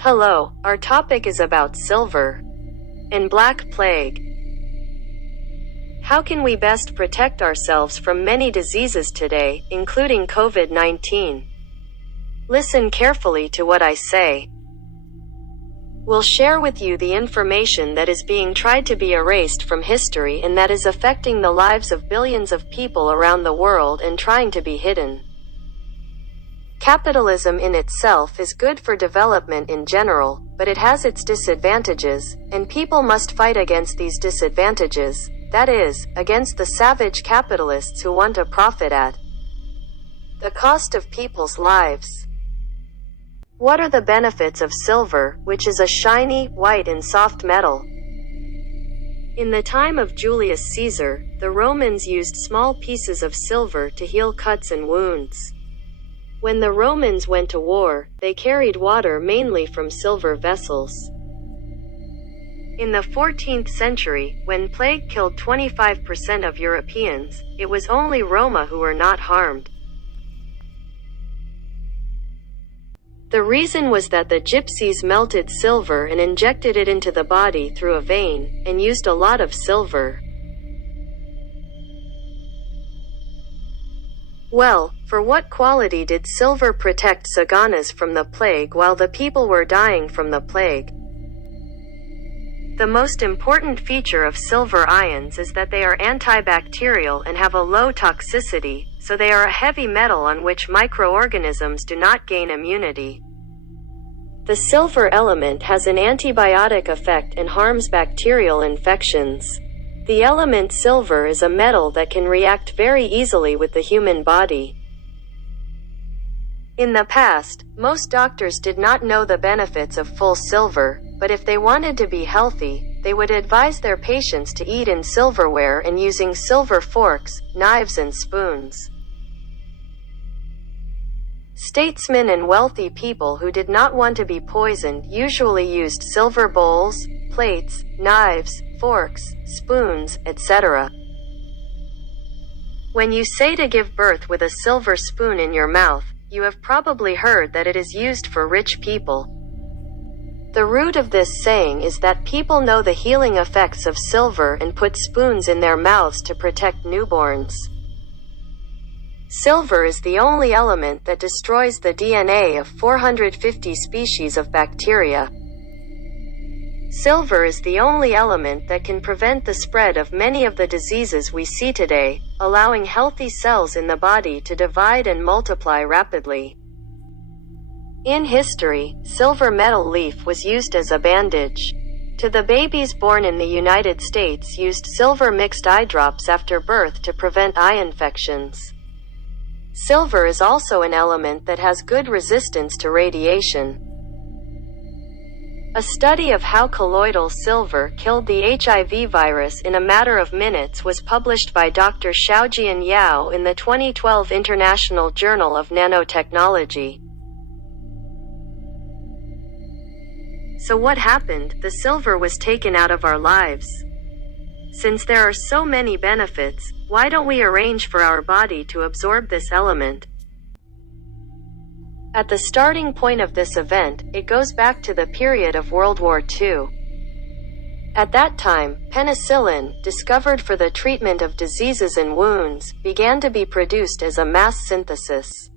Hello, our topic is about silver and Black Plague. How can we best protect ourselves from many diseases today, including COVID-19? Listen carefully to what I say. We'll share with you the information that is being tried to be erased from history and that is affecting the lives of billions of people around the world and trying to be hidden. Capitalism in itself is good for development in general, but it has its disadvantages, and people must fight against these disadvantages, that is, against the savage capitalists who want a profit at the cost of people's lives. What are the benefits of silver, which is a shiny, white and soft metal? In the time of Julius Caesar, the Romans used small pieces of silver to heal cuts and wounds. When the Romans went to war, they carried water mainly from silver vessels. In the 14th century, when plague killed 25% of Europeans, it was only Roma who were not harmed. The reason was that the Gypsies melted silver and injected it into the body through a vein, and used a lot of silver. Well, for what quality did silver protect Ciganes from the plague while the people were dying from the plague? The most important feature of silver ions is that they are antibacterial and have a low toxicity, so they are a heavy metal on which microorganisms do not gain immunity. The silver element has an antibiotic effect and harms bacterial infections. The element silver is a metal that can react very easily with the human body. In the past, most doctors did not know the benefits of full silver, but if they wanted to be healthy, they would advise their patients to eat in silverware and using silver forks, knives and spoons. Statesmen and wealthy people who did not want to be poisoned usually used silver bowls, plates, knives, forks, spoons, etc. When you say to give birth with a silver spoon in your mouth, you have probably heard that it is used for rich people. The root of this saying is that people know the healing effects of silver and put spoons in their mouths to protect newborns. Silver is the only element that destroys the DNA of 450 species of bacteria. Silver is the only element that can prevent the spread of many of the diseases we see today, allowing healthy cells in the body to divide and multiply rapidly. In history, silver metal leaf was used as a bandage. To the babies born in the United States used silver mixed eye drops after birth to prevent eye infections. Silver is also an element that has good resistance to radiation. A study of how colloidal silver killed the HIV virus in a matter of minutes was published by Dr. Xiaojian Yao in the 2012 International Journal of Nanotechnology. So what happened? The silver was taken out of our lives. Since there are so many benefits, why don't we arrange for our body to absorb this element? At the starting point of this event, it goes back to the period of World War II. At that time, penicillin, discovered for the treatment of diseases and wounds, began to be produced as a mass synthesis.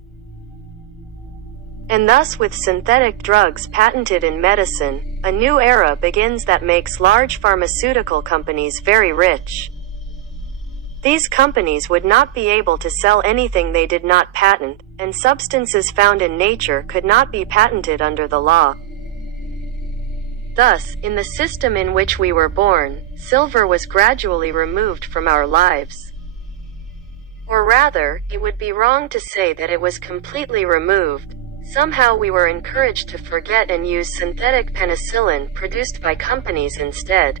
And thus with synthetic drugs patented in medicine, a new era begins that makes large pharmaceutical companies very rich. These companies would not be able to sell anything they did not patent, and substances found in nature could not be patented under the law. Thus, in the system in which we were born, silver was gradually removed from our lives. Or rather, it would be wrong to say that it was completely removed. Somehow we were encouraged to forget and use synthetic penicillin produced by companies instead.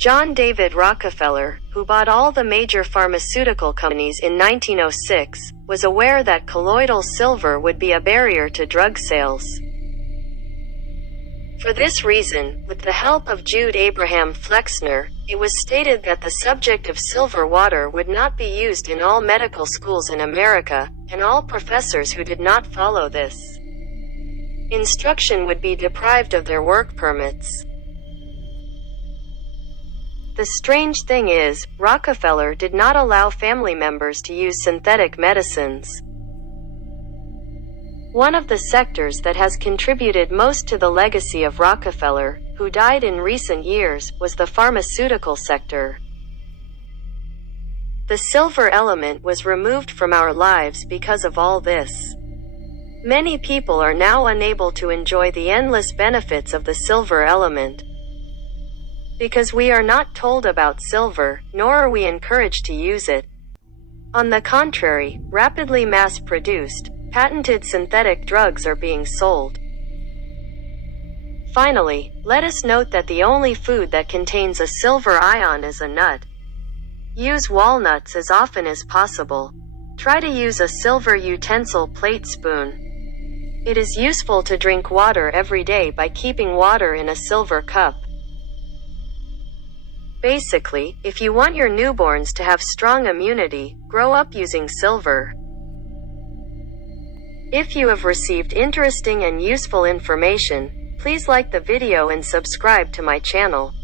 John David Rockefeller, who bought all the major pharmaceutical companies in 1906, was aware that colloidal silver would be a barrier to drug sales. For this reason, with the help of Jude Abraham Flexner, it was stated that the subject of silver water would not be used in all medical schools in America, and all professors who did not follow this instruction would be deprived of their work permits. The strange thing is, Rockefeller did not allow family members to use synthetic medicines. One of the sectors that has contributed most to the legacy of Rockefeller, who died in recent years, was the pharmaceutical sector. The silver element was removed from our lives because of all this. Many people are now unable to enjoy the endless benefits of the silver element. Because we are not told about silver, nor are we encouraged to use it. On the contrary, rapidly mass-produced, patented synthetic drugs are being sold. Finally, let us note that the only food that contains a silver ion is a nut. Use walnuts as often as possible. Try to use a silver utensil plate spoon. It is useful to drink water every day by keeping water in a silver cup. Basically, if you want your newborns to have strong immunity, grow up using silver. If you have received interesting and useful information, please like the video and subscribe to my channel.